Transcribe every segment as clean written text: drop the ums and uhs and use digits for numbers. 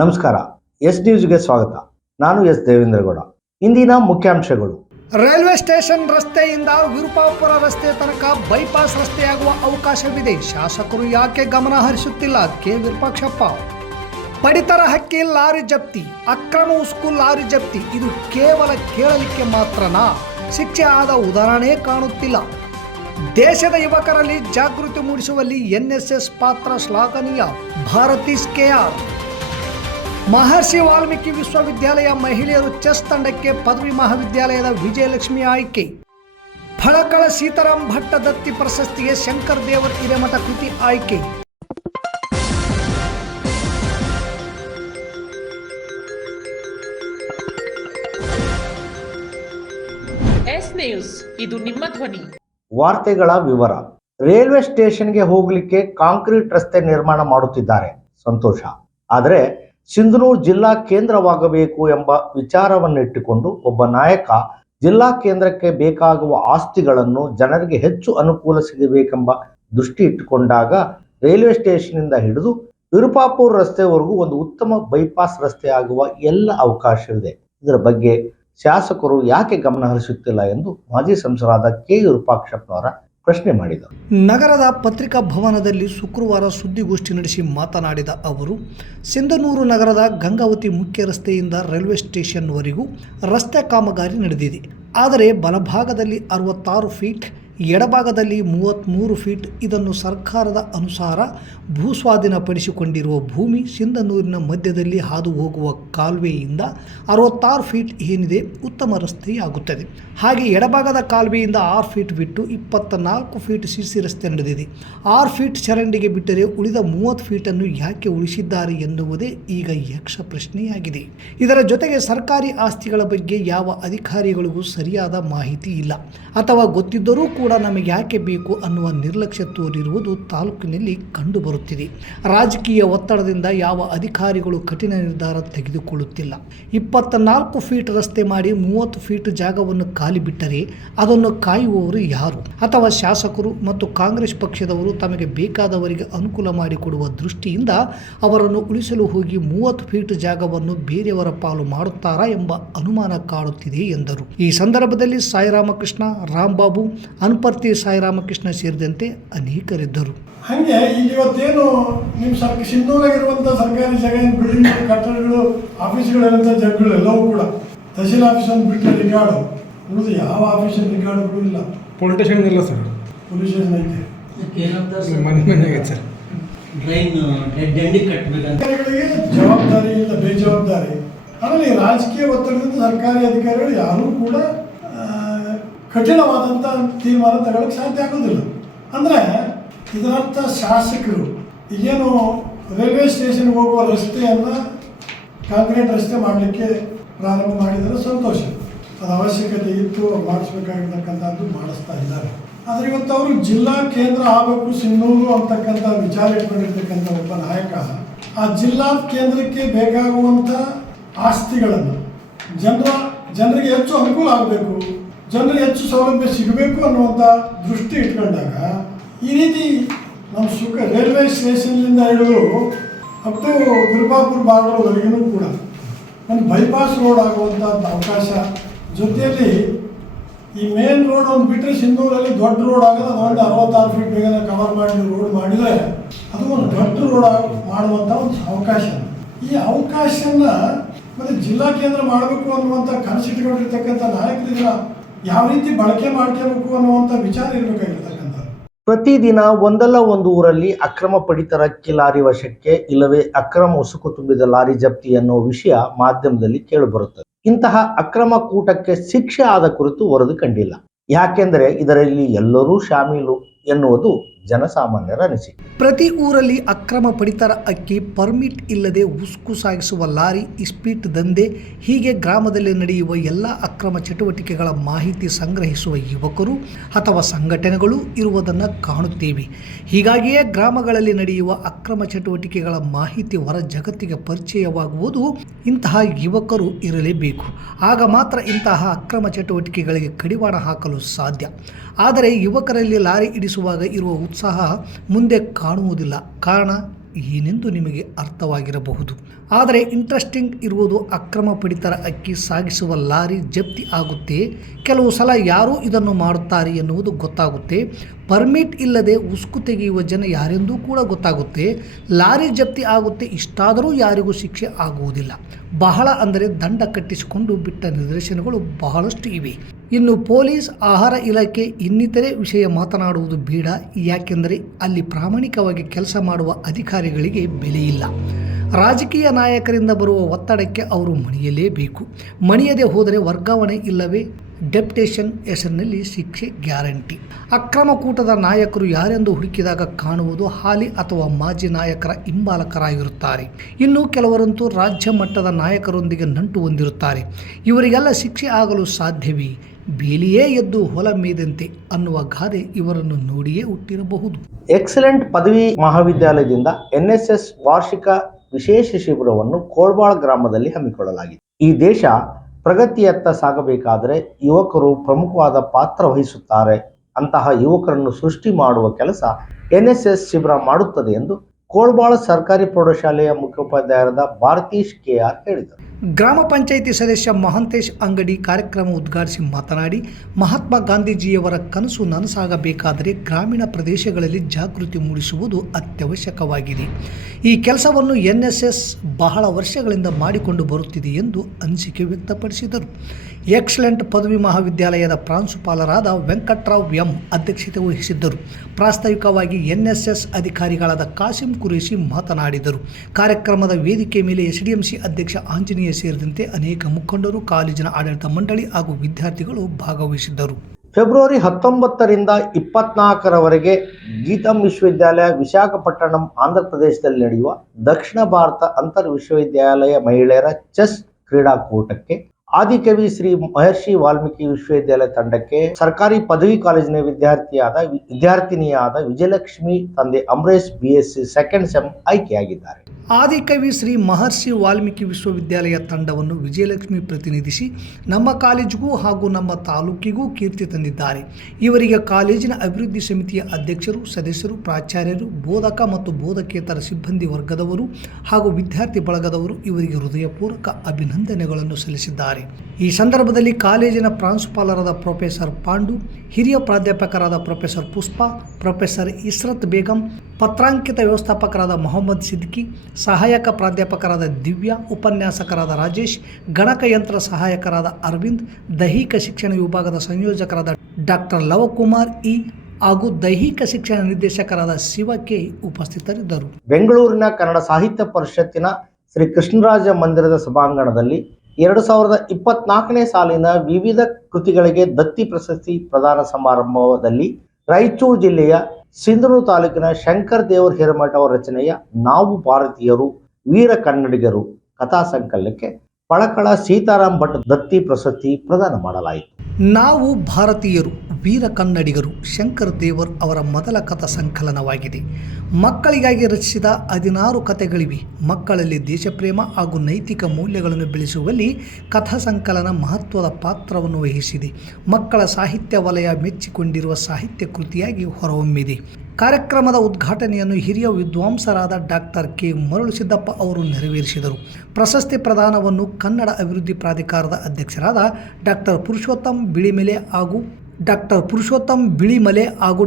ನಮಸ್ಕಾರ. ಎಸ್ ನ್ಯೂಸ್ಗೆ ಸ್ವಾಗತ. ನಾನು ಎಸ್ ದೇವೇಂದ್ರಗೌಡ. ಇಂದಿನ ಮುಖ್ಯಾಂಶಗಳು. ರೈಲ್ವೆ ಸ್ಟೇಷನ್ ರಸ್ತೆಯಿಂದ ವಿರುಪಾಪುರ ರಸ್ತೆ ತನಕ ಬೈಪಾಸ್ ರಸ್ತೆಯಾಗುವ ಅವಕಾಶವಿದೆ. ಶಾಸಕರು ಯಾಕೆ ಗಮನ ಹರಿಸುತ್ತಿಲ್ಲ? ಕೆ ವಿರೂಪಾಕ್ಷಪ್ಪ. ಪಡಿತರ ಹಕ್ಕಿ ಲಾರಿ ಜಪ್ತಿ, ಅಕ್ರಮ ಉಸ್ಕು ಲಾರಿ ಜಪ್ತಿ, ಇದು ಕೇವಲ ಕೇಳಲಿಕ್ಕೆ ಮಾತ್ರನಾ? ಶಿಕ್ಷೆ ಆದ ಉದಾಹರಣೆ ಕಾಣುತ್ತಿಲ್ಲ. ದೇಶದ ಯುವಕರಲ್ಲಿ ಜಾಗೃತಿ ಮೂಡಿಸುವಲ್ಲಿ ಎನ್ಎಸ್ಎಸ್ ಪಾತ್ರ ಶ್ಲಾಘನೀಯ. ಭಾರತೀಶ್ ಕೆಆರ್. ಮಹರ್ಷಿ ವಾಲ್ಮೀಕಿ ವಿಶ್ವವಿದ್ಯಾಲಯ ಮಹಿಳೆಯರು ಚೆಸ್ ತಂಡಕ್ಕೆ ಪದವಿ ಮಹಾವಿದ್ಯಾಲಯದ ವಿಜಯಲಕ್ಷ್ಮಿ ಆಯ್ಕೆ. ಫಳಕಳ ಸೀತಾರಾಮ್ ಭಟ್ಟ ದತ್ತಿ ಪ್ರಶಸ್ತಿಗೆ ಶಂಕರ್ ದೇವರ್ ಹಿರೇಮಠ ಕೃತಿ ಆಯ್ಕೆ. ಎಸ್ ನ್ಯೂಸ್, ಇದು ನಿಮ್ಮ ಧ್ವನಿ. ವಾರ್ತೆಗಳ ವಿವರ. ರೈಲ್ವೆ ಸ್ಟೇಷನ್ಗೆ ಹೋಗಲಿಕ್ಕೆ ಕಾಂಕ್ರೀಟ್ ರಸ್ತೆ ನಿರ್ಮಾಣ ಮಾಡುತ್ತಿದ್ದಾರೆ, ಸಂತೋಷ. ಆದರೆ ಸಿಂಧನೂರು ಜಿಲ್ಲಾ ಕೇಂದ್ರವಾಗಬೇಕು ಎಂಬ ವಿಚಾರವನ್ನಿಟ್ಟುಕೊಂಡು ಒಬ್ಬ ನಾಯಕ ಜಿಲ್ಲಾ ಕೇಂದ್ರಕ್ಕೆ ಬೇಕಾಗುವ ಆಸ್ತಿಗಳನ್ನು ಜನರಿಗೆ ಹೆಚ್ಚು ಅನುಕೂಲ ಸಿಗಬೇಕೆಂಬ ದೃಷ್ಟಿ ಇಟ್ಟುಕೊಂಡಾಗ ರೈಲ್ವೆ ಸ್ಟೇಷನ್ನಿಂದ ಹಿಡಿದು ವಿರುಪಾಪುರ ರಸ್ತೆವರೆಗೂ ಒಂದು ಉತ್ತಮ ಬೈಪಾಸ್ ರಸ್ತೆ ಆಗುವ ಎಲ್ಲ ಅವಕಾಶವಿದೆ. ಇದರ ಬಗ್ಗೆ ಶಾಸಕರು ಯಾಕೆ ಗಮನ ಹರಿಸುತ್ತಿಲ್ಲ ಎಂದು ಮಾಜಿ ಸಂಸದರಾದ ಕೆ ವಿರೂಪಾಕ್ಷಪ್ಪನವರ ಪ್ರಶ್ನೆ ಮಾಡಿದರು. ನಗರದ ಪತ್ರಿಕಾ ಭವನದಲ್ಲಿ ಶುಕ್ರವಾರ ಸುದ್ದಿಗೋಷ್ಠಿ ನಡೆಸಿ ಮಾತನಾಡಿದ ಅವರು, ಸಿಂಧನೂರು ನಗರದ ಗಂಗಾವತಿ ಮುಖ್ಯ ರಸ್ತೆಯಿಂದ ರೈಲ್ವೆ ಸ್ಟೇಷನ್ವರೆಗೂ ರಸ್ತೆ ಕಾಮಗಾರಿ ನಡೆದಿದೆ. ಆದರೆ ಬಲಭಾಗದಲ್ಲಿ 66 ಫೀಟ್, ಎಡಭಾಗದಲ್ಲಿ 33 ಫೀಟ್. ಇದನ್ನು ಸರ್ಕಾರದ ಅನುಸಾರ ಭೂಸ್ವಾಧೀನಪಡಿಸಿಕೊಂಡಿರುವ ಭೂಮಿ ಸಿಂಧನೂರಿನ ಮಧ್ಯದಲ್ಲಿ ಹಾದು ಹೋಗುವ ಕಾಲುವೆಯಿಂದ 66 ಫೀಟ್ ಏನಿದೆ ಉತ್ತಮ ರಸ್ತೆಯಾಗುತ್ತದೆ. ಹಾಗೆ ಎಡಭಾಗದ ಕಾಲುವೆಯಿಂದ 6 ಫೀಟ್ ಬಿಟ್ಟು 24 ಫೀಟ್ ಸಿಸಿ ರಸ್ತೆ ನಡೆದಿದೆ. 6 ಫೀಟ್ ಚರಂಡಿಗೆ ಬಿಟ್ಟರೆ ಉಳಿದ 30 ಫೀಟನ್ನು ಯಾಕೆ ಉಳಿಸಿದ್ದಾರೆ ಎನ್ನುವುದೇ ಈಗ ಯಕ್ಷ ಪ್ರಶ್ನೆಯಾಗಿದೆ. ಇದರ ಜೊತೆಗೆ ಸರ್ಕಾರಿ ಆಸ್ತಿಗಳ ಬಗ್ಗೆ ಯಾವ ಅಧಿಕಾರಿಗಳಿಗೂ ಸರಿಯಾದ ಮಾಹಿತಿ ಇಲ್ಲ, ಅಥವಾ ಗೊತ್ತಿದ್ದರೂ ಕೂಡ ನಮಗೆ ಯಾಕೆ ಬೇಕು ಅನ್ನುವ ನಿರ್ಲಕ್ಷ್ಯ ತೋರಿರುವುದು ತಾಲೂಕಿನಲ್ಲಿ ಕಂಡುಬರುತ್ತಿದೆ. ರಾಜಕೀಯ ಒತ್ತಡದಿಂದ ಯಾವ ಅಧಿಕಾರಿಗಳು ಕಠಿಣ ನಿರ್ಧಾರ ತೆಗೆದುಕೊಳ್ಳುತ್ತಿಲ್ಲ. 24 ಫೀಟ್ ರಸ್ತೆ ಮಾಡಿ 30 ಫೀಟ್ ಜಾಗವನ್ನು ಖಾಲಿ ಬಿಟ್ಟರೆ ಅದನ್ನು ಕಾಯುವವರು ಯಾರು? ಅಥವಾ ಶಾಸಕರು ಮತ್ತು ಕಾಂಗ್ರೆಸ್ ಪಕ್ಷದವರು ತಮಗೆ ಬೇಕಾದವರಿಗೆ ಅನುಕೂಲ ಮಾಡಿಕೊಡುವ ದೃಷ್ಟಿಯಿಂದ ಅವರನ್ನು ಉಳಿಸಲು ಹೋಗಿ 30 ಫೀಟ್ ಜಾಗವನ್ನು ಬೇರೆಯವರ ಪಾಲು ಮಾಡುತ್ತಾರಾ ಎಂಬ ಅನುಮಾನ ಕಾಡುತ್ತಿದೆ ಎಂದರು. ಈ ಸಂದರ್ಭದಲ್ಲಿ ಸಾಯಿರಾಮಕೃಷ್ಣ, ರಾಂಬಾಬು, ಅನುಪರ್ತಿ ಸಾಯಿರಾಮಕೃಷ್ಣ ಸೇರಿದಂತೆ ಅನೇಕರಿದ್ದರು. ಹಾಗೆ ಈಗ ಇವತ್ತೇನು ನಿಮ್ಮ ಸಿಂಧೂರಾಗಿರುವಂಥ ಸರ್ಕಾರಿ ಜಾಗ ಬಿಲ್ಡಿಂಗ್, ಕಟ್ಟಡಗಳು, ಆಫೀಸ್ಗಳಿರುವಂಥ ಜಾಗಗಳು ಎಲ್ಲವೂ ಕೂಡ ತಹಸೀಲ್ ಆಫೀಸ್ ಅಂತ ಬಿಟ್ಟರೆ ರಿಕಾರ್ಡು ಉಳಿದು ಯಾವ ಆಫೀಸಲ್ಲಿ ರಿಕಾರ್ಡುಗಳು ಇಲ್ಲ. ಪೊಲೀಸ್ ಸ್ಟೇಷನ್ ಇಲ್ಲ ಸರ್, ಪೊಲೀಸ್ ಸ್ಟೇಷನ್ ಐತೆ, ಸರ್. ಅಧಿಕಾರಿಗಳಿಗೆ ಜವಾಬ್ದಾರಿ ಇಲ್ಲ, ಬೇಜವಾಬ್ದಾರಿ. ಆಮೇಲೆ ರಾಜಕೀಯ ಒತ್ತಡದಿಂದ ಸರ್ಕಾರಿ ಅಧಿಕಾರಿಗಳು ಯಾರೂ ಕೂಡ ಕಠಿಣವಾದಂಥ ತೀರ್ಮಾನ ತಗೊಳ್ಳೋಕ್ಕೆ ಸಾಧ್ಯ ಆಗೋದಿಲ್ಲ. ಅಂದರೆ ಇದರರ್ಥ ಶಾಸಕರು ಈಗೇನು ರೈಲ್ವೆ ಸ್ಟೇಷನ್ಗೆ ಹೋಗುವ ರಸ್ತೆಯನ್ನು ಕಾಂಕ್ರೀಟ್ ರಸ್ತೆ ಮಾಡಲಿಕ್ಕೆ ಪ್ರಾರಂಭ ಮಾಡಿದರೆ ಸಂತೋಷ. ಅದು ಅವಶ್ಯಕತೆ ಇತ್ತು, ಮಾಡಿಸ್ಬೇಕಾಗಿರ್ತಕ್ಕಂಥದ್ದು ಮಾಡಿಸ್ತಾ ಇದ್ದಾರೆ. ಆದರೆ ಇವತ್ತು ಅವರು ಜಿಲ್ಲಾ ಕೇಂದ್ರ ಆಗಬೇಕು ಸಿಂಧನೂರು ಅಂತಕ್ಕಂಥ ವಿಚಾರ ಇಟ್ಕೊಂಡಿರ್ತಕ್ಕಂಥ ಒಬ್ಬ ನಾಯಕ ಆ ಜಿಲ್ಲಾ ಕೇಂದ್ರಕ್ಕೆ ಬೇಕಾಗುವಂಥ ಆಸ್ತಿಗಳನ್ನು ಜನರಿಗೆ ಹೆಚ್ಚು ಅನುಕೂಲ ಆಗಬೇಕು, ಜನರಿಗೆ ಹೆಚ್ಚು ಸೌಲಭ್ಯ ಸಿಗಬೇಕು ಅನ್ನುವಂಥ ದೃಷ್ಟಿ ಇಟ್ಕೊಂಡಾಗ ಈ ರೀತಿ ನಮ್ಮ ರೈಲ್ವೆ ಸ್ಟೇಷನ್ನಿಂದ ಹಿಡಿದು ಅಪ್ ಟು ವಿರುಪಾಪುರ ಬಾರ್ಡರ್ವರೆಗೂ ಕೂಡ ಒಂದು ಬೈಪಾಸ್ ರೋಡ್ ಆಗುವಂಥ ಅವಕಾಶ, ಜೊತೆಯಲ್ಲಿ ಈ ಮೇನ್ ರೋಡ್ ಒಂದು ಬಿಟ್ಟರೆ ಸಿಂಧೂರಲ್ಲಿ ದೊಡ್ಡ ರೋಡ್ ಆಗೋದು, ಅದೊಂದು 66 ಫೀಟ್ ಬೇಗನೆ ಕವರ್ ಮಾಡಿ ರೋಡ್ ಮಾಡಿದರೆ ಅದು ಒಂದು ದೊಡ್ಡ ರೋಡ್ ಮಾಡುವಂಥ ಒಂದು ಅವಕಾಶ. ಈ ಅವಕಾಶನ ಮತ್ತು ಜಿಲ್ಲಾ ಕೇಂದ್ರ ಮಾಡಬೇಕು ಅನ್ನುವಂಥ ಕನಸಿಟ್ಕೊಂಡಿರ್ತಕ್ಕಂಥ ನಾಯಕರಿಂದ ಯಾವ ರೀತಿ ಬಳಕೆ ಮಾಡ್ಕೋಬೇಕು ಅನ್ನುವಂಥ ವಿಚಾರ ಇರಬೇಕಾಗಿರ್ತಕ್ಕಂಥ. ಪ್ರತಿದಿನ ಒಂದಲ್ಲ ಒಂದು ಊರಲ್ಲಿ ಅಕ್ರಮ ಪಡಿತರ ಅಕ್ಕಿ ಲಾರಿ ವಶಕ್ಕೆ, ಇಲ್ಲವೇ ಅಕ್ರಮ ಉಸುಕು ತುಂಬಿದ ಲಾರಿ ಜಪ್ತಿ ಎನ್ನುವ ವಿಷಯ ಮಾಧ್ಯಮದಲ್ಲಿ ಕೇಳಿಬರುತ್ತದೆ. ಇಂತಹ ಅಕ್ರಮ ಕೂಟಕ್ಕೆ ಶಿಕ್ಷೆ ಆದ ಕುರಿತು ವರದಿ ಕಂಡಿಲ್ಲ. ಯಾಕೆಂದರೆ ಇದರಲ್ಲಿ ಎಲ್ಲರೂ ಶಾಮೀಲು ಎನ್ನುವುದು ಜನಸಾಮಾನ್ಯರ ಅನಿಸಿಕೆ. ಪ್ರತಿ ಊರಲ್ಲಿ ಅಕ್ರಮ ಪಡಿತರ ಅಕ್ಕಿ, ಪರ್ಮಿಟ್ ಇಲ್ಲದೆ ಉಸ್ಕು ಸಾಗಿಸುವ ಲಾರಿ, ಇಸ್ಪೀಟ್ ದಂಧೆ, ಹೀಗೆ ಗ್ರಾಮದಲ್ಲಿ ನಡೆಯುವ ಎಲ್ಲ ಅಕ್ರಮ ಚಟುವಟಿಕೆಗಳ ಮಾಹಿತಿ ಸಂಗ್ರಹಿಸುವ ಯುವಕರು ಅಥವಾ ಸಂಘಟನೆಗಳು ಇರುವುದನ್ನು ಕಾಣುತ್ತೇವೆ. ಹೀಗಾಗಿಯೇ ಗ್ರಾಮಗಳಲ್ಲಿ ನಡೆಯುವ ಅಕ್ರಮ ಚಟುವಟಿಕೆಗಳ ಮಾಹಿತಿ ಹೊರ ಜಗತ್ತಿಗೆ ಪರಿಚಯವಾಗುವುದು ಇಂತಹ ಯುವಕರು ಇರಲೇಬೇಕು. ಆಗ ಮಾತ್ರ ಇಂತಹ ಅಕ್ರಮ ಚಟುವಟಿಕೆಗಳಿಗೆ ಕಡಿವಾಣ ಹಾಕಲು ಸಾಧ್ಯ. ಆದರೆ ಯುವಕರಲ್ಲಿ ಲಾರಿ ಇಡಿಸುವಾಗ ಇರುವ ಉತ್ಸಾಹ ಮುಂದೆ ಕಾಣುವುದಿಲ್ಲ. ಕಾರಣ ಏನೆಂದು ನಿಮಗೆ ಅರ್ಥವಾಗಿರಬಹುದು. ಆದರೆ ಇಂಟ್ರೆಸ್ಟಿಂಗ್ ಇರುವುದು ಅಕ್ರಮ ಪಡಿತರ ಅಕ್ಕಿ ಸಾಗಿಸುವ ಲಾರಿ ಜಪ್ತಿ ಆಗುತ್ತೆ. ಕೆಲವು ಸಲ ಯಾರು ಇದನ್ನು ಮಾಡುತ್ತಾರೆ ಎನ್ನುವುದು ಗೊತ್ತಾಗುತ್ತೆ. ಪರ್ಮಿಟ್ ಇಲ್ಲದೆ ಉಸ್ಕು ತೆಗೆಯುವ ಜನ ಯಾರೆಂದೂ ಕೂಡ ಗೊತ್ತಾಗುತ್ತೆ. ಲಾರಿ ಜಪ್ತಿ ಆಗುತ್ತೆ, ಇಷ್ಟಾದರೂ ಯಾರಿಗೂ ಶಿಕ್ಷೆ ಆಗುವುದಿಲ್ಲ. ಬಹಳ ಅಂದರೆ ದಂಡ ಕಟ್ಟಿಸಿಕೊಂಡು ಬಿಟ್ಟ ನಿದರ್ಶನಗಳು ಬಹಳಷ್ಟು ಇವೆ. ಇನ್ನು ಪೊಲೀಸ್, ಆಹಾರ ಇಲಾಖೆ ಇನ್ನಿತರೆ ವಿಷಯ ಮಾತನಾಡುವುದು ಬೇಡ. ಯಾಕೆಂದರೆ ಅಲ್ಲಿ ಪ್ರಾಮಾಣಿಕವಾಗಿ ಕೆಲಸ ಮಾಡುವ ಅಧಿಕಾರಿಗಳಿಗೆ ಬೆಲೆ ಇಲ್ಲ. ರಾಜಕೀಯ ನಾಯಕರಿಂದ ಬರುವ ಒತ್ತಡಕ್ಕೆ ಅವರು ಮಣಿಯಲೇಬೇಕು. ಮಣಿಯದೆ ಹೋದರೆ ವರ್ಗಾವಣೆ ಇಲ್ಲವೇ ಡೆಪ್ಯುಟೇಷನ್ ಹೆಸರಿನಲ್ಲಿ ಶಿಕ್ಷೆ ಗ್ಯಾರಂಟಿ. ಅಕ್ರಮ ಕೂಟದ ನಾಯಕರು ಯಾರೆಂದು ಹುಡುಕಿದಾಗ ಕಾಣುವುದು ಹಾಲಿ ಅಥವಾ ಮಾಜಿ ನಾಯಕರ ಹಿಂಬಾಲಕರಾಗಿರುತ್ತಾರೆ. ಇನ್ನು ಕೆಲವರಂತೂ ರಾಜ್ಯ ಮಟ್ಟದ ನಾಯಕರೊಂದಿಗೆ ನಂಟು ಹೊಂದಿರುತ್ತಾರೆ. ಇವರಿಗೆಲ್ಲ ಶಿಕ್ಷೆ ಆಗಲು ಸಾಧ್ಯವೇ? ಬೇಲಿಯೇ ಎದ್ದು ಹೊಲ ಮೇದಂತೆ ಅನ್ನುವ ಗಾದೆ ಇವರನ್ನು ನೋಡಿಯೇ ಹುಟ್ಟಿರಬಹುದು. ಎಕ್ಸಲೆಂಟ್ ಪದವಿ ಮಹಾವಿದ್ಯಾಲಯದಿಂದ NSS ವಾರ್ಷಿಕ ವಿಶೇಷ ಶಿಬಿರವನ್ನು ಕೋಳ್ವಾಳ ಗ್ರಾಮದಲ್ಲಿ ಹಮ್ಮಿಕೊಳ್ಳಲಾಗಿದೆ. ಈ ದೇಶ ಪ್ರಗತಿಯತ್ತ ಸಾಗಬೇಕಾದರೆ ಯುವಕರು ಪ್ರಮುಖವಾದ ಪಾತ್ರ ವಹಿಸುತ್ತಾರೆ. ಅಂತಹ ಯುವಕರನ್ನು ಸೃಷ್ಟಿ ಮಾಡುವ ಕೆಲಸ NSS ಶಿಬಿರ ಮಾಡುತ್ತದೆ ಎಂದು ಕೋಳ್ವಾಳ ಸರ್ಕಾರಿ ಪ್ರೌಢಶಾಲೆಯ ಮುಖ್ಯೋಪಾಧ್ಯಾಯರಾದ ಭಾರತೀಶ್ KR ಹೇಳಿದರು. ಗ್ರಾಮ ಪಂಚಾಯಿತಿ ಸದಸ್ಯ ಮಹಾಂತೇಶ್ ಅಂಗಡಿ ಕಾರ್ಯಕ್ರಮ ಉದ್ಘಾಟಿಸಿ ಮಾತನಾಡಿ, ಮಹಾತ್ಮ ಗಾಂಧೀಜಿಯವರ ಕನಸು ನನಸಾಗಬೇಕಾದರೆ ಗ್ರಾಮೀಣ ಪ್ರದೇಶಗಳಲ್ಲಿ ಜಾಗೃತಿ ಮೂಡಿಸುವುದು ಅತ್ಯವಶ್ಯಕವಾಗಿದೆ. ಈ ಕೆಲಸವನ್ನು NSS ಬಹಳ ವರ್ಷಗಳಿಂದ ಮಾಡಿಕೊಂಡು ಬರುತ್ತಿದೆ ಎಂದು ಅನಿಸಿಕೆ ವ್ಯಕ್ತಪಡಿಸಿದರು. ಎಕ್ಸಲೆಂಟ್ ಪದವಿ ಮಹಾವಿದ್ಯಾಲಯದ ಪ್ರಾಂಶುಪಾಲರಾದ ವೆಂಕಟರಾವ್ ಎಂ ಅಧ್ಯಕ್ಷತೆ ವಹಿಸಿದ್ದರು. ಪ್ರಾಸ್ತಾವಿಕವಾಗಿ NSS ಅಧಿಕಾರಿಗಳಾದ ಕಾಸಿಂ ಕುರೇಶಿ ಮಾತನಾಡಿದರು. ಕಾರ್ಯಕ್ರಮದ ವೇದಿಕೆ ಮೇಲೆ SDMC ಅಧ್ಯಕ್ಷ ಆಂಜನೇಯ ಸೇರಿದಂತೆ ಅನೇಕ ಮುಖಂಡರು, ಕಾಲೇಜಿನ ಆಡಳಿತ ಮಂಡಳಿ ಹಾಗೂ ವಿದ್ಯಾರ್ಥಿಗಳು ಭಾಗವಹಿಸಿದ್ದರು. ಫೆಬ್ರವರಿ 19ರಿಂದ 24ರವರೆಗೆ ಗೀತಂ ವಿಶ್ವವಿದ್ಯಾಲಯ ವಿಶಾಖಪಟ್ಟಣಂ ಆಂಧ್ರ ಪ್ರದೇಶದಲ್ಲಿ ನಡೆಯುವ ದಕ್ಷಿಣ ಭಾರತ ಅಂತರ್ ವಿಶ್ವವಿದ್ಯಾಲಯ ಮಹಿಳೆಯರ ಚೆಸ್ ಕ್ರೀಡಾಕೂಟಕ್ಕೆ ಆದಿಕವಿ ಶ್ರೀ ಮಹರ್ಷಿ ವಾಲ್ಮೀಕಿ ವಿಶ್ವವಿದ್ಯಾಲಯ ತಂಡಕ್ಕೆ ಸರ್ಕಾರಿ ಪದವಿ ಕಾಲೇಜಿನ ವಿದ್ಯಾರ್ಥಿನಿಯಾದ ವಿಜಯಲಕ್ಷ್ಮಿ ತಂದೆ ಅಮರೇಶ್ BSc ಸೆಕೆಂಡ್ ಸೆಮ್ ಆಯ್ಕೆಯಾಗಿದ್ದಾರೆ. ಆದಿಕವಿ ಶ್ರೀ ಮಹರ್ಷಿ ವಾಲ್ಮೀಕಿ ವಿಶ್ವವಿದ್ಯಾಲಯ ತಂಡವನ್ನು ವಿಜಯಲಕ್ಷ್ಮಿ ಪ್ರತಿನಿಧಿಸಿ ನಮ್ಮ ಕಾಲೇಜಿಗೂ ಹಾಗೂ ನಮ್ಮ ತಾಲೂಕಿಗೂ ಕೀರ್ತಿ ತಂದಿದ್ದಾರೆ. ಇವರಿಗೆ ಕಾಲೇಜಿನ ಅಭಿವೃದ್ಧಿ ಸಮಿತಿಯ ಅಧ್ಯಕ್ಷರು, ಸದಸ್ಯರು, ಪ್ರಾಚಾರ್ಯರು, ಬೋಧಕ ಮತ್ತು ಬೋಧಕೇತರ ಸಿಬ್ಬಂದಿ ವರ್ಗದವರು ಹಾಗೂ ವಿದ್ಯಾರ್ಥಿ ಬಳಗದವರು ಇವರಿಗೆ ಹೃದಯಪೂರ್ವಕ ಅಭಿನಂದನೆಗಳನ್ನು ಸಲ್ಲಿಸಿದ್ದಾರೆ. ಈ ಸಂದರ್ಭದಲ್ಲಿ ಕಾಲೇಜಿನ ಪ್ರಾಂಶುಪಾಲರಾದ ಪ್ರೊಫೆಸರ್ ಪಾಂಡು, ಹಿರಿಯ ಪ್ರಾಧ್ಯಾಪಕರಾದ ಪ್ರೊಫೆಸರ್ ಪುಷ್ಪ, ಪ್ರೊಫೆಸರ್ ಇಸ್ರತ್ ಬೇಗಂ, ಪತ್ರಾಂಕಿತ ವ್ಯವಸ್ಥಾಪಕರಾದ ಮೊಹಮ್ಮದ್ ಸಿದ್ದಿಕಿ, ಸಹಾಯಕ ಪ್ರಾಧ್ಯಾಪಕರಾದ ದಿವ್ಯಾ, ಉಪನ್ಯಾಸಕರಾದ ರಾಜೇಶ್, ಗಣಕಯಂತ್ರ ಸಹಾಯಕರಾದ ಅರವಿಂದ್, ದೈಹಿಕ ಶಿಕ್ಷಣ ವಿಭಾಗದ ಸಂಯೋಜಕರಾದ ಡಾಕ್ಟರ್ ಲವಕುಮಾರ್ ಇ ಹಾಗೂ ದೈಹಿಕ ಶಿಕ್ಷಣ ನಿರ್ದೇಶಕರಾದ ಶಿವ ಕೆ ಉಪಸ್ಥಿತರಿದ್ದರು. ಬೆಂಗಳೂರಿನ ಕನ್ನಡ ಸಾಹಿತ್ಯ ಪರಿಷತ್ತಿನ ಶ್ರೀ ಕೃಷ್ಣರಾಜ ಮಂದಿರದ ಸಭಾಂಗಣದಲ್ಲಿ 2024ನೇ ಸಾಲಿನ ವಿವಿಧ ಕೃತಿಗಳಿಗೆ ದತ್ತಿ ಪ್ರಶಸ್ತಿ ಪ್ರದಾನ ಸಮಾರಂಭದಲ್ಲಿ ರಾಯಚೂರು ಜಿಲ್ಲೆಯ ಸಿಂಧನೂರು ತಾಲೂಕಿನ ಶಂಕರ್ ದೇವರ ಹಿರೇಮಠ ಅವರ ರಚನೆಯ ನಾವು ಭಾರತೀಯರು ವೀರ ಕನ್ನಡಿಗರು ಕಥಾ ಸಂಕಲನಕ್ಕೆ ಪಳಕಳ ಸೀತಾರಾಮ್ ಭಟ್ ದತ್ತಿ ಪ್ರಶಸ್ತಿ ಪ್ರದಾನ ಮಾಡಲಾಯಿತು. ನಾವು ಭಾರತೀಯರು ವೀರ ಕನ್ನಡಿಗರು ಶಂಕರ್ ದೇವರ್ ಅವರ ಮೊದಲ ಕಥಾ ಸಂಕಲನವಾಗಿದೆ. ಮಕ್ಕಳಿಗಾಗಿ ರಚಿಸಿದ 16 ಕಥೆಗಳಿವೆ. ಮಕ್ಕಳಲ್ಲಿ ದೇಶಪ್ರೇಮ ಹಾಗೂ ನೈತಿಕ ಮೌಲ್ಯಗಳನ್ನು ಬೆಳೆಸುವಲ್ಲಿ ಕಥಾ ಸಂಕಲನ ಮಹತ್ವದ ಪಾತ್ರವನ್ನು ವಹಿಸಿದೆ. ಮಕ್ಕಳ ಸಾಹಿತ್ಯ ವಲಯ ಮೆಚ್ಚಿಕೊಂಡಿರುವ ಸಾಹಿತ್ಯ ಕೃತಿಯಾಗಿ ಹೊರಹೊಮ್ಮಿದೆ. ಕಾರ್ಯಕ್ರಮದ ಉದ್ಘಾಟನೆಯನ್ನು ಹಿರಿಯ ವಿದ್ವಾಂಸರಾದ ಡಾಕ್ಟರ್ ಕೆ ಮರುಳುಸಿದ್ದಪ್ಪ ಅವರು ನೆರವೇರಿಸಿದರು. ಪ್ರಶಸ್ತಿ ಪ್ರದಾನವನ್ನು ಕನ್ನಡ ಅಭಿವೃದ್ಧಿ ಪ್ರಾಧಿಕಾರದ ಅಧ್ಯಕ್ಷರಾದ ಡಾಕ್ಟರ್ ಪುರುಷೋತ್ತಮ್ ಬಿಳಿಮಲೆ ಹಾಗೂ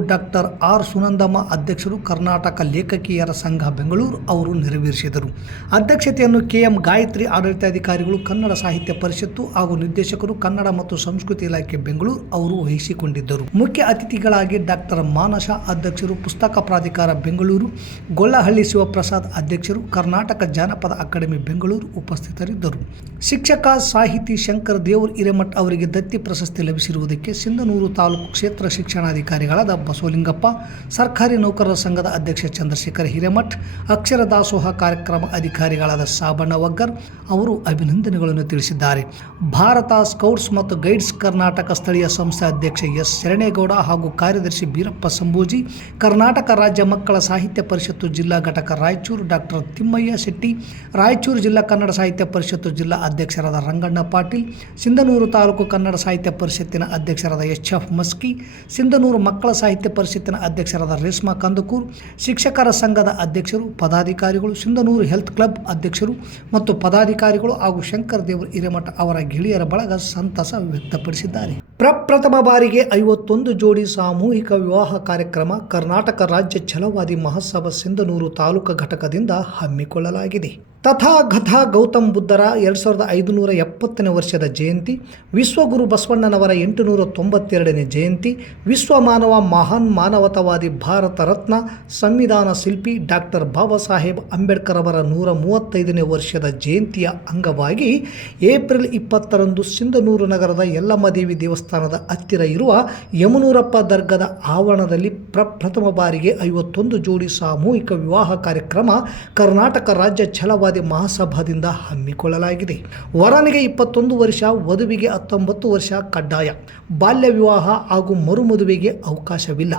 ಡಾಕ್ಟರ್ ಆರ್ ಸುನಂದಮ್ಮ ಅಧ್ಯಕ್ಷರು, ಕರ್ನಾಟಕ ಲೇಖಕಿಯರ ಸಂಘ ಬೆಂಗಳೂರು ಅವರು ನೆರವೇರಿಸಿದರು. ಅಧ್ಯಕ್ಷತೆಯನ್ನು KM ಗಾಯತ್ರಿ ಆಡಳಿತಾಧಿಕಾರಿಗಳು, ಕನ್ನಡ ಸಾಹಿತ್ಯ ಪರಿಷತ್ತು ಹಾಗೂ ನಿರ್ದೇಶಕರು, ಕನ್ನಡ ಮತ್ತು ಸಂಸ್ಕೃತಿ ಇಲಾಖೆ ಬೆಂಗಳೂರು ಅವರು ವಹಿಸಿಕೊಂಡಿದ್ದರು. ಮುಖ್ಯ ಅತಿಥಿಗಳಾಗಿ ಡಾಕ್ಟರ್ ಮಾನಸ ಅಧ್ಯಕ್ಷರು, ಪುಸ್ತಕ ಪ್ರಾಧಿಕಾರ ಬೆಂಗಳೂರು, ಗೊಲ್ಲಹಳ್ಳಿ ಶಿವಪ್ರಸಾದ್ ಅಧ್ಯಕ್ಷರು, ಕರ್ನಾಟಕ ಜಾನಪದ ಅಕಾಡೆಮಿ ಬೆಂಗಳೂರು ಉಪಸ್ಥಿತರಿದ್ದರು. ಶಿಕ್ಷಕ ಸಾಹಿತಿ ಶಂಕರ್ ದೇವರ್ ಹಿರೇಮಠ ಅವರಿಗೆ ದತ್ತಿ ಪ್ರಶಸ್ತಿ ಲಭಿಸಿರುವುದಕ್ಕೆ ಸಿಂಧನೂರು ತಾಲೂಕು ಕ್ಷೇತ್ರ ಶಿಕ್ಷಣಾಧಿಕಾರಿಗಳಾದ ಬಸವಲಿಂಗಪ್ಪ, ಸರ್ಕಾರಿ ನೌಕರರ ಸಂಘದ ಅಧ್ಯಕ್ಷ ಚಂದ್ರಶೇಖರ್ ಹಿರೇಮಠ್, ಅಕ್ಷರ ದಾಸೋಹ ಕಾರ್ಯಕ್ರಮ ಅಧಿಕಾರಿಗಳಾದ ಸಾಬಣ್ಣ ವಗ್ಗರ್ ಅವರು ಅಭಿನಂದನೆಗಳನ್ನು ತಿಳಿಸಿದ್ದಾರೆ. ಭಾರತ ಸ್ಕೌಟ್ಸ್ ಮತ್ತು ಗೈಡ್ಸ್ ಕರ್ನಾಟಕ ಸ್ಥಳೀಯ ಸಂಸ್ಥೆ ಅಧ್ಯಕ್ಷ ಎಸ್ ಶರಣೇಗೌಡ ಹಾಗೂ ಕಾರ್ಯದರ್ಶಿ ಬೀರಪ್ಪ ಸಂಭೋಜಿ, ಕರ್ನಾಟಕ ರಾಜ್ಯ ಮಕ್ಕಳ ಸಾಹಿತ್ಯ ಪರಿಷತ್ತು ಜಿಲ್ಲಾ ಘಟಕ ರಾಯಚೂರು ಡಾಕ್ಟರ್ ತಿಮ್ಮಯ್ಯ ಶೆಟ್ಟಿ, ರಾಯಚೂರು ಜಿಲ್ಲಾ ಕನ್ನಡ ಸಾಹಿತ್ಯ ಪರಿಷತ್ತು ಜಿಲ್ಲಾ ಅಧ್ಯಕ್ಷರಾದ ರಂಗಣ್ಣ ಪಾಟೀಲ್, ಸಿಂಧನೂರು ತಾಲೂಕು ಕನ್ನಡ ಸಾಹಿತ್ಯ ಪರಿಷತ್ತಿನ ಅಧ್ಯಕ್ಷರಾದ ಎಸ್ HF ಮಸ್ಕಿ, ಸಿಂಧನೂರು ಮಕ್ಕಳ ಸಾಹಿತ್ಯ ಪರಿಷತ್ತಿನ ಅಧ್ಯಕ್ಷರಾದ ರೇಷ್ಮಾ ಕಂದಕೂರ್, ಶಿಕ್ಷಕರ ಸಂಘದ ಅಧ್ಯಕ್ಷರು, ಪದಾಧಿಕಾರಿಗಳು, ಸಿಂಧನೂರು ಹೆಲ್ತ್ ಕ್ಲಬ್ ಅಧ್ಯಕ್ಷರು ಮತ್ತು ಪದಾಧಿಕಾರಿಗಳು ಹಾಗೂ ಶಂಕರ ದೇವರ ಹಿರೇಮಠ ಅವರ ಗೆಳೆಯರ ಬಳಗ ಸಂತಸ ವ್ಯಕ್ತಪಡಿಸಿದ್ದಾರೆ. ಪ್ರಪ್ರಥಮ ಬಾರಿಗೆ 51 ಜೋಡಿ ಸಾಮೂಹಿಕ ವಿವಾಹ ಕಾರ್ಯಕ್ರಮ ಕರ್ನಾಟಕ ರಾಜ್ಯ ಛಲವಾದಿ ಮಹಾಸಭಾ ಸಿಂಧನೂರು ತಾಲೂಕು ಘಟಕದಿಂದ ಹಮ್ಮಿಕೊಳ್ಳಲಾಗಿದೆ. ತಥಾಗತ ಗೌತಮ್ ಬುದ್ಧರ 2570ನೇ ವರ್ಷದ ಜಯಂತಿ, ವಿಶ್ವಗುರು ಬಸವಣ್ಣನವರ 892ನೇ ಜಯಂತಿ, ವಿಶ್ವ ಮಾನವ ಮಹಾನ್ ಮಾನವತಾವಾದಿ ಭಾರತ ರತ್ನ ಸಂವಿಧಾನ ಶಿಲ್ಪಿ ಡಾಕ್ಟರ್ ಬಾಬಾ ಸಾಹೇಬ್ ಅಂಬೇಡ್ಕರ್ ಅವರ 135ನೇ ವರ್ಷದ ಜಯಂತಿಯ ಅಂಗವಾಗಿ ಏಪ್ರಿಲ್ 20ರಂದು ಸಿಂಧನೂರು ನಗರದ ಯಲ್ಲಮ್ಮದೇವಿ ದೇವಸ್ಥಾನದ ಹತ್ತಿರ ಇರುವ ಯಮನೂರಪ್ಪ ದರ್ಗಾದ ಆವರಣದಲ್ಲಿ ಪ್ರಪ್ರಥಮ ಬಾರಿಗೆ 51 ಜೋಡಿ ಸಾಮೂಹಿಕ ವಿವಾಹ ಕಾರ್ಯಕ್ರಮ ಕರ್ನಾಟಕ ರಾಜ್ಯ ಛಲವಾದಿ ಮಹಾಸಭಾದಿಂದ ಹಮ್ಮಿಕೊಳ್ಳಲಾಗಿದೆ. ವರನಿಗೆ 21 ವರ್ಷ, ವಧುವಿಗೆ 19 ವರ್ಷ ಕಡ್ಡಾಯ. ಬಾಲ್ಯ ವಿವಾಹ ಹಾಗೂ ಮರುಮದುವೆಗೆ ಅವಕಾಶವಿಲ್ಲ.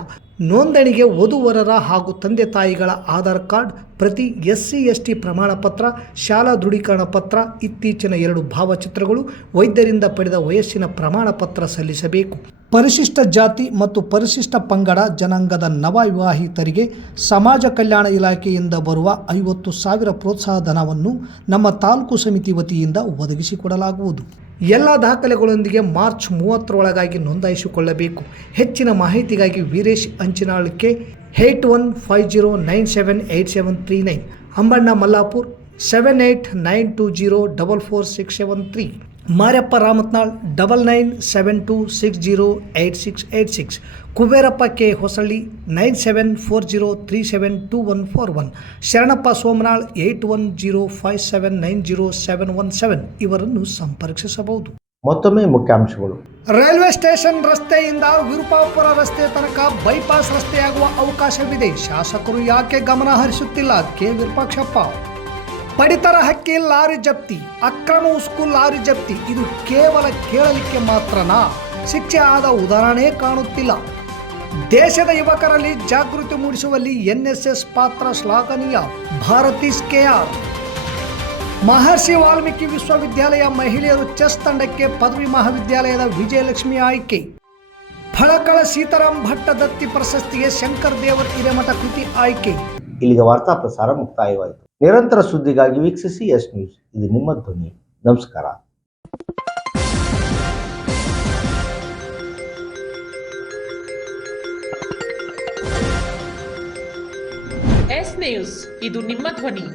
ನೋಂದಣಿಗೆ ವಧುವರರ ಹಾಗೂ ತಂದೆ ತಾಯಿಗಳ ಆಧಾರ್ ಕಾರ್ಡ್ ಪ್ರತಿ, SC/ST ಪ್ರಮಾಣ ಪತ್ರ, ಶಾಲಾ ದೃಢೀಕರಣ ಪತ್ರ, ಇತ್ತೀಚಿನ 2 ಭಾವಚಿತ್ರಗಳು, ವೈದ್ಯರಿಂದ ಪಡೆದ ವಯಸ್ಸಿನ ಪ್ರಮಾಣ ಪತ್ರ ಸಲ್ಲಿಸಬೇಕು. ಪರಿಶಿಷ್ಟ ಜಾತಿ ಮತ್ತು ಪರಿಶಿಷ್ಟ ಪಂಗಡ ಜನಾಂಗದ ನವ ವಿವಾಹಿತರಿಗೆ ಸಮಾಜ ಕಲ್ಯಾಣ ಇಲಾಖೆಯಿಂದ ಬರುವ 50,000 ಪ್ರೋತ್ಸಾಹ ಧನವನ್ನು ನಮ್ಮ ತಾಲೂಕು ಸಮಿತಿ ವತಿಯಿಂದ ಒದಗಿಸಿಕೊಡಲಾಗುವುದು. ಎಲ್ಲ ದಾಖಲೆಗಳೊಂದಿಗೆ ಮಾರ್ಚ್ 30ರೊಳಗಾಗಿ ನೋಂದಾಯಿಸಿಕೊಳ್ಳಬೇಕು. ಹೆಚ್ಚಿನ ಮಾಹಿತಿಗಾಗಿ ವೀರೇಶ್ ಅಂಚಿನಾಳ್ಕೆ 8150978739, ಅಂಬಣ್ಣ ಮಲ್ಲಾಪುರ್ 7892044673, ಮಾರ್ಯಪ್ಪ ರಾಮತ್ನಾಳ್ 9972608686, ಕುಬೇರಪ್ಪ ಕೆ ಹೊಸಳ್ಳಿ 9740372141, ಶರಣಪ್ಪ ಸೋಮನಾಳ್ 8105790717 ಇವರನ್ನು ಸಂಪರ್ಕಿಸಬಹುದು. ಮತ್ತೊಮ್ಮೆ ಮುಖ್ಯಾಂಶಗಳು. ರೈಲ್ವೆ ಸ್ಟೇಷನ್ ರಸ್ತೆಯಿಂದ ವಿರುಪಾಪುರ ರಸ್ತೆ ತನಕ ಬೈಪಾಸ್ ರಸ್ತೆಯಾಗುವ ಅವಕಾಶವಿದೆ. ಶಾಸಕರು ಯಾಕೆ ಗಮನ ಹರಿಸುತ್ತಿಲ್ಲ? ಕೆ ವಿರೂಪಾಕ್ಷಪ್ಪ. ಪಡಿತರ ಹಕ್ಕಿ ಲಾರಿ ಜಪ್ತಿ, ಅಕ್ರಮ ಉಸ್ಕು ಲಾರಿ ಜಪ್ತಿ, ಇದು ಕೇವಲ ಕೇಳಲಿಕ್ಕೆ ಮಾತ್ರನಾ? ಶಿಕ್ಷೆ ಆದ ಉದಾಹರಣೆ ಕಾಣುತ್ತಿಲ್ಲ. ದೇಶದ ಯುವಕರಲ್ಲಿ ಜಾಗೃತಿ ಮೂಡಿಸುವಲ್ಲಿ NSS ಪಾತ್ರ ಶ್ಲಾಘನೀಯ. ಭಾರತೀಶ್ KR. ಮಹರ್ಷಿ ವಾಲ್ಮೀಕಿ ವಿಶ್ವವಿದ್ಯಾಲಯ ಮಹಿಳೆಯರು ಚೆಸ್ ತಂಡಕ್ಕೆ ಪದವಿ ಮಹಾವಿದ್ಯಾಲಯದ ವಿಜಯಲಕ್ಷ್ಮಿ ಆಯ್ಕೆ. ಫಳಕಳ ಸೀತಾರಾಮ್ ಭಟ್ಟ ದತ್ತಿ ಪ್ರಶಸ್ತಿಗೆ ಶಂಕರ ದೇವರ ಹಿರೇಮಠ ಕೃತಿ ಆಯ್ಕೆ. ಇಲ್ಲಿಗೆ ವಾರ್ತಾ ಪ್ರಸಾರ ಮುಕ್ತಾಯವಾಯಿತು. ನಿರಂತರ ಸುದ್ದಿಗಾಗಿ ವೀಕ್ಷಿಸಿ ಎಸ್ ನ್ಯೂಸ್, ಇದು ನಿಮ್ಮ ಧ್ವನಿ. ನಮಸ್ಕಾರ. ಎಸ್ ನ್ಯೂಸ್, ಇದು ನಿಮ್ಮ ಧ್ವನಿ.